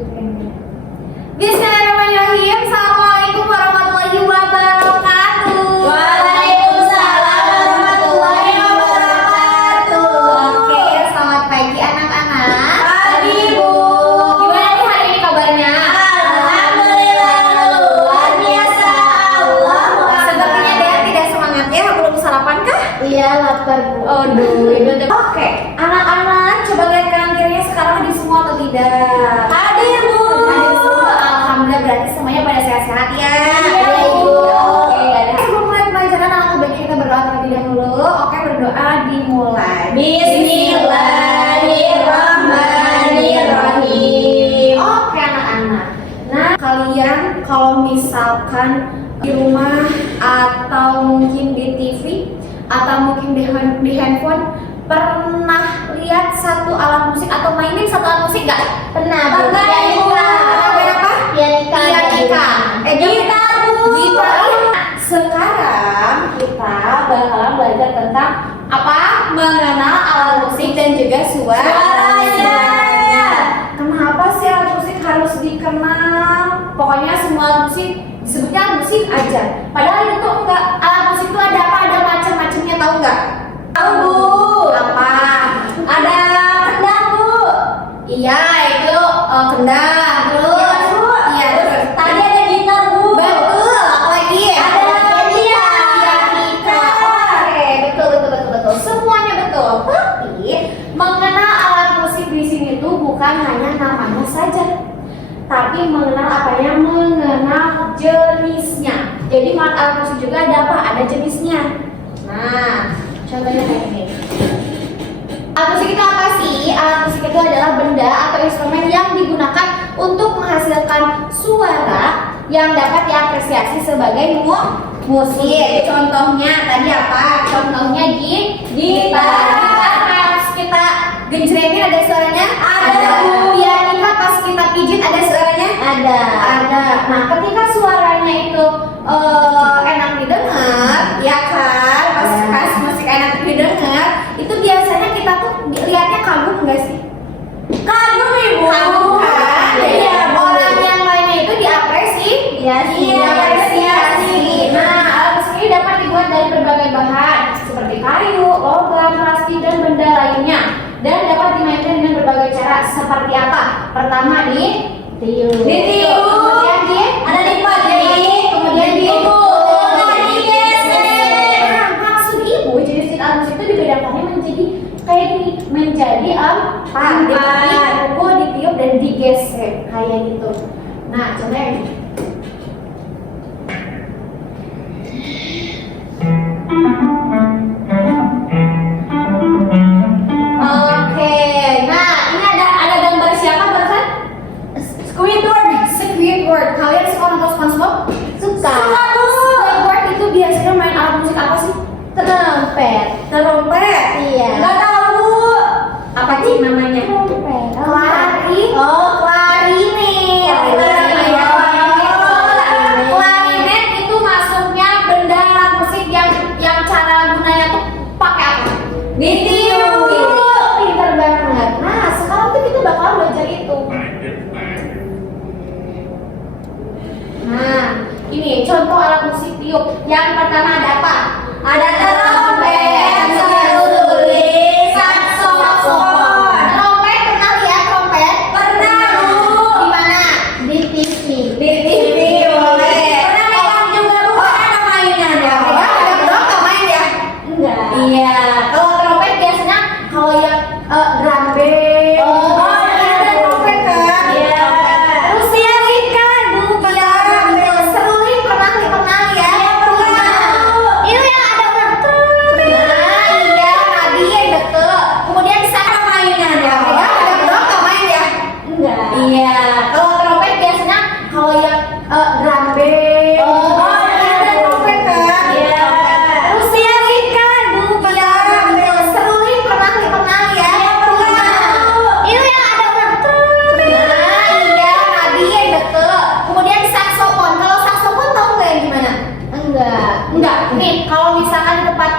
Bismillahirrahmanirrahim. Assalamualaikum warahmatullahi wabarakatuh. Waalaikumsalam warahmatullahi wabarakatuh. Oke, selamat pagi anak-anak. Pagi, Bu. Gimana nih hari ini kabarnya? Alhamdulillah luar biasa. Sepertinya Dea tidak semangat ya, belum sarapan kah? Iya, lapar, Bu. Oke, anak-anak coba lihat kanan kirinya sekarang di semua atau tidak? Hadir, Bu. Hadir semua. Alhamdulillah, berarti semuanya pada sehat-sehat ya. Iya, Ibu. Oke, sebelum mulai pelajaran alangkah baiknya kita berdoa terlebih dahulu. Oke, berdoa dimulai. Bismillahirrahmanirrahim. Oke anak-anak. Nah, kalian kalau misalkan di rumah atau mungkin di TV atau mungkin di handphone pernah lihat satu alat musik atau mainin satu alat musik nggak? Pernah, Bu. Pernah, Ibu. Pernah apa? Pianika. Gitar, Bu. Gitar. Sekarang kita bakalan belajar tentang apa? Mengenal alat musik dan juga Suaranya. Kenapa sih alat musik harus dikenal? Pokoknya semua alat musik disebutnya alat musik aja. Padahal itu enggak. Alat musik itu ada apa? Ada macam-macamnya, tahu nggak? Tahu, Bu. Apa? Ada kendang, Bu. Iya, itu kendang. Terus, Bu. iya, terus. Tadi ada gitar, Bu. Betul, apalagi? Ada pianika. Pianika. Oke, betul. Semuanya betul. Tapi mengenal alat musik di sini tuh bukan hanya namanya saja, tapi mengenal apanya? Mengenal jenisnya. Jadi alat musik juga ada apa? Ada jenisnya. Nah, contohnya kayak ini. Alat musik itu apa sih? Alat musik itu adalah benda atau instrumen yang digunakan untuk menghasilkan suara yang dapat diapresiasi sebagai musik. Contohnya tadi apa? Contohnya gitar. Gitar pas kita genjrengin ada suaranya? Ada. Pianika pas kita pijit ada suaranya? Ada. Nah, ketika suaranya itu enak didengar, ya kan? Pas musik enak didengar, itu biasanya kita tuh lihatnya kagum nggak sih? Kagum, Ibu. Kagum kan? Jadi orang yang lainnya itu diapresiasi. Nah, alat musik ini dapat dibuat dari berbagai bahan seperti kayu, logam, plastik, dan benda lainnya, dan dapat dimainkan dengan berbagai cara. Seperti apa? Pertama Tiup. kemudian Ada lipat, kemudian digeser. Nah, maksud ibu jenis alat musik itu dibedakannya menjadi kayak gini, menjadi empat. Dipukul, ditiup, dan digeser kayak gitu. Nah, contohnya ini. Oke, nah ini ada gambar siapa barusan? Squidward. Kalian suka nonton SpongeBob? Suka. Squidward itu biasanya main alat musik apa sih? Trompet. Trompet. Iya. Nggak tahu, Bu. Apa sih namanya? Trompet. Klarinet itu masuknya benda alat musik yang cara gunanya tuh pakai apa? Ditiup. Pintar banget. Nah, sekarang tuh kita bakal belajar itu. Nah, ini contoh alat musik tiup. Yang pertama ada apa? Ada trompet, seruling, saksofon. Trompet pernah lihat trompet? Pernah, Bu. Di mana? Di TV. Di TV boleh. Pernah megang juga, Bu. Ada mainnya ada. Ada berapa nggak main ya? Enggak. Iya. Kalau trompet biasanya kalau yang drum band. Ada trompet kan? Iya. Terus seruling kan, Bu. Seruling pernah ya? Itu yang ada orang. Nah, iya, tadi yang betul. Kemudian saya mainnya ada. Ada berapa nggak main ya? Enggak. Iya, kalau trompet biasanya kalau yang drum band. Ada trompet kan? Iya. Terus seruling kan, Bu. Seruling pernah ya? Itu yang ada orang. Nah, iya, tadi yang betul. Kemudian saksofon. Kalau saksofon tahu nggak yang gimana? Enggak. Nih, kalau misalkan di tempat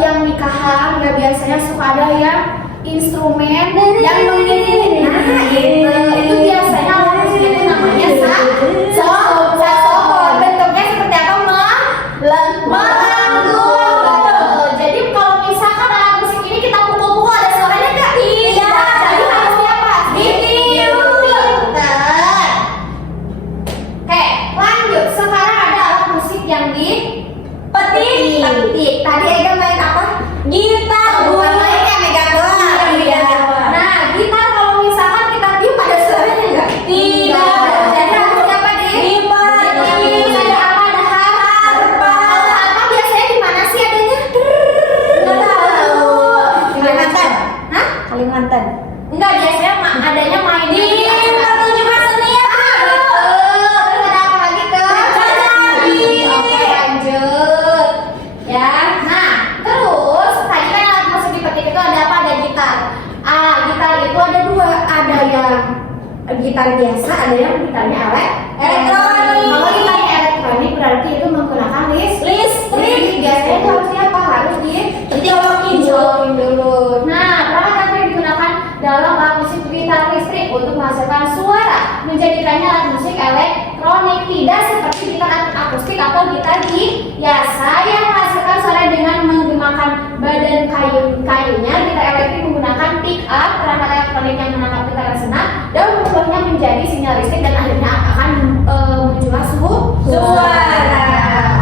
yang nikahan, nggak biasanya suka ada yang instrumen yang begini. Nah, itu biasanya biasa, ada yang gitarnya Elektronik. Kalau gitarnya elektronik berarti itu menggunakan listrik. Biasanya itu harusnya apa? Harus Dijolokin dulu. Nah, perangkat apa yang digunakan dalam alat musik gitar listrik untuk menghasilkan suara, menjadikannya alat musik elektronik, tidak seperti gitar akustik atau gitar biasa yang menghasilkan suara dengan menggunakan badan kayunya. Gitar elektrik menggunakan pick up, perangkat elektronik yang menangkap getaran senang dan mengubahnya menjadi sinyal listrik dan akhirnya akan muncullah suara.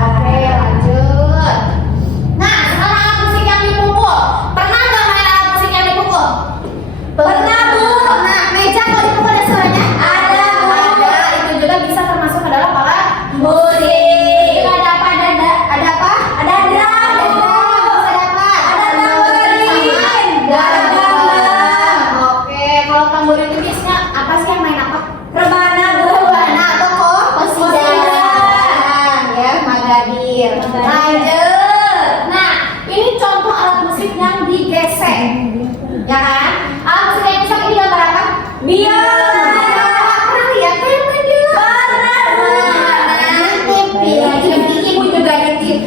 Oke, lanjut. Nah, sekarang alat musik yang dipukul. Pernah nggak main alat musik yang dipukul? Pernah, Bu. Nah, meja kalau dipukul ada suaranya? Ada, Bu. Ada. Itu juga bisa termasuk ke dalam alat musik. Ada apa? Ada apa? Ada drum, Bu. Ada apa? Ada tamborin. Gamelan. Oke, kalau tamborin itu biasanya apa sih yang main apa? Rebana, Bu. Rebana atau Kosidan. ya, Magadir. Lanjut. Nah, ini contoh alat musik yang digesek. Ya kan? Alat musik yang digesek ini gambar apa? Biola. Pernah lihat kan yang main biola? TV. Ibu juga ada TV.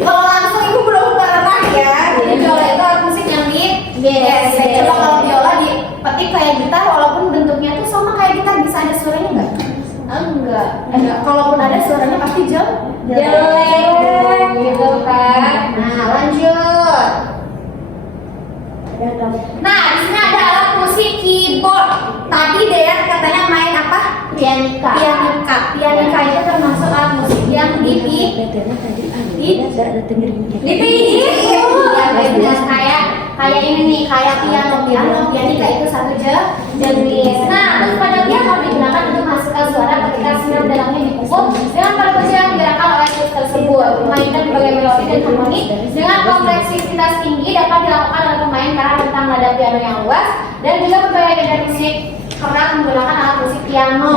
Kalau langsung ibu belum pernah ya. Jadi biola itu alat musik yang digesek. Coba kalau biola dipetik kayak gitar, walaupun bentuknya tuh sama kayak gitar, bisa ada suaranya nggak? Enggak. Kalaupun ada suaranya pasti jelek gitu kan. Nah, lanjut. Nah, di sini ada alat musik keyboard. Tadi Dean katanya main apa? Pianika. Pianika itu termasuk alat musik yang dipijit. Iya, benar. Kayak ini nih, kayak piano. Pianika itu satu jenis. Nah, terus pada piano digunakan untuk menghasilkan suara ketika sinar dalamnya dipukul dengan perkusi yang digerakkan oleh tools tersebut. Memainkan berbagai melodi dan harmoni dengan kompleksitas tinggi dapat dilakukan oleh pemain karena tentang nada piano yang luas dan juga berbagai genre musik kerap menggunakan alat musik piano.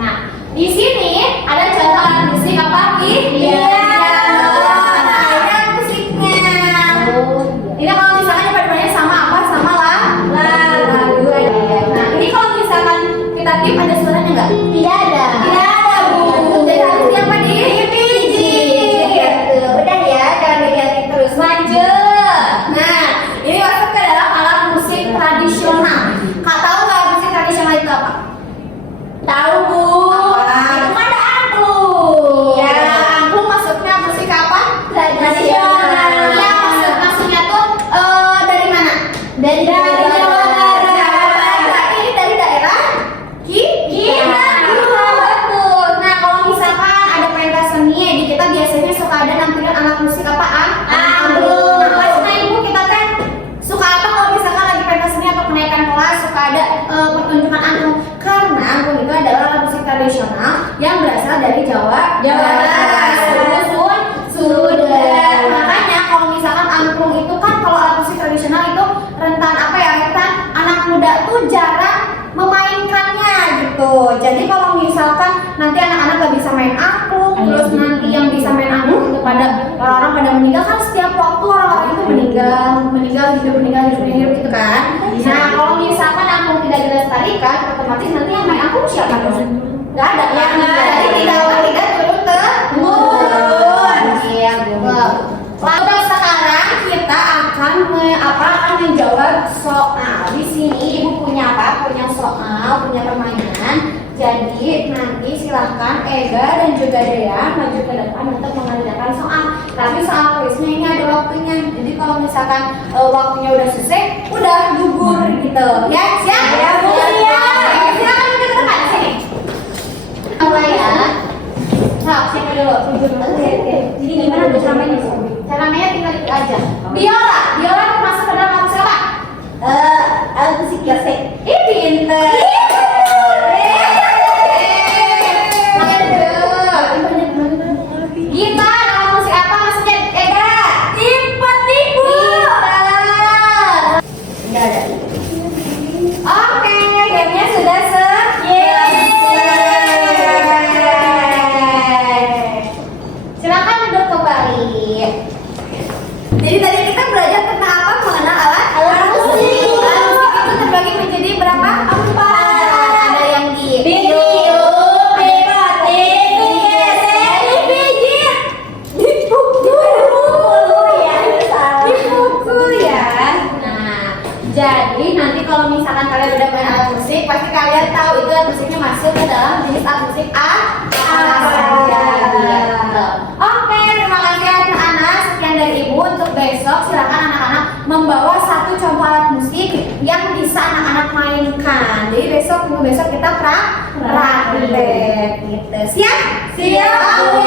Nah, di sini ada contoh alat musik apa? Piano. Nah, ini alat musiknya. Ini kalau misalkan pada-padanya sama apa? Sama lah. Lagu ada. Nah, ini kalau misalkan kita tip ada suaranya nggak? Tidak ada. Tidak ada, Bu. Jadi harus apa nih? Dipijit. Udah ya, jangan diganti terus. Lanjut. Nah, ini masuk ke dalam alat musik tradisional. Kak tahu nggak alat musik tradisional itu apa? Tahu, Bu. Apa? Itu ada angklung. Ya, angklung maksudnya musik apa? Tradisional. Ya, maksudnya tuh dari mana? Dari Jawa Barat. Ini dari daerah Kita. Betul. Nah, kalau misalkan ada pentas seni di kita biasanya suka ada nampilin alat musik apa? Angklung. Nah, kelasnya ibu kita kan suka apa kalau misalkan lagi pentas seni atau kenaikan kelas suka ada pertunjukan angklung. Karena angklung itu adalah alat musik tradisional yang berasal dari Jawa Barat. Sudah. Makanya kalau misalkan angklung itu kan kalau alat musik tradisional itu rentan apa ya? Rentan anak muda tuh jarang memainkannya gitu. Jadi kalau misalkan nanti anak-anak gak bisa main angklung, terus nanti yang bisa main angklung itu pada orang-orang pada meninggal kan setiap waktu orang-orang itu meninggal hidup gitu kan. Nah, kalau misalkan angklung tidak dilestarikan, otomatis nanti yang main angklung siapa dong? Gak ada Ya, kan? nggak ada. Jadi tidak turun temurun. Iya, betul. Lalu sekarang kita akan menjawab soal. Di sini ibu punya apa? Punya soal, punya permainan. Jadi nanti silahkan Ega dan juga Dea maju ke depan untuk mengerjakan soal. Tapi soal kuisnya ini ada waktunya. Jadi kalau misalkan waktunya udah selesai, udah gugur gitu. Ya, siap? Ya, Bu. Siap. Silakan maju ke depan sini. Apa ya? Nah, siapa dulu? Oke. Jadi gimana tuh caranya? Caranya tinggal itu aja. Biola termasuk ke dalam musik apa? Alat musik gesek. Ih, pinter. Gitar, alat musik apa maksudnya? Ega. Tipe-tipe. Gitar. Enggak ada. Oke, Jadi nanti kalau misalkan kalian udah main alat musik, pasti kalian tahu itu alat musiknya masuk ke dalam jenis alat musik apa saja. Gitu. Oke, terima kasih anak-anak. Sekian dari Ibu. Untuk besok silakan anak-anak membawa satu contoh alat musik yang bisa anak-anak mainkan. Jadi besok kita praktek gitu. Siap? Siap.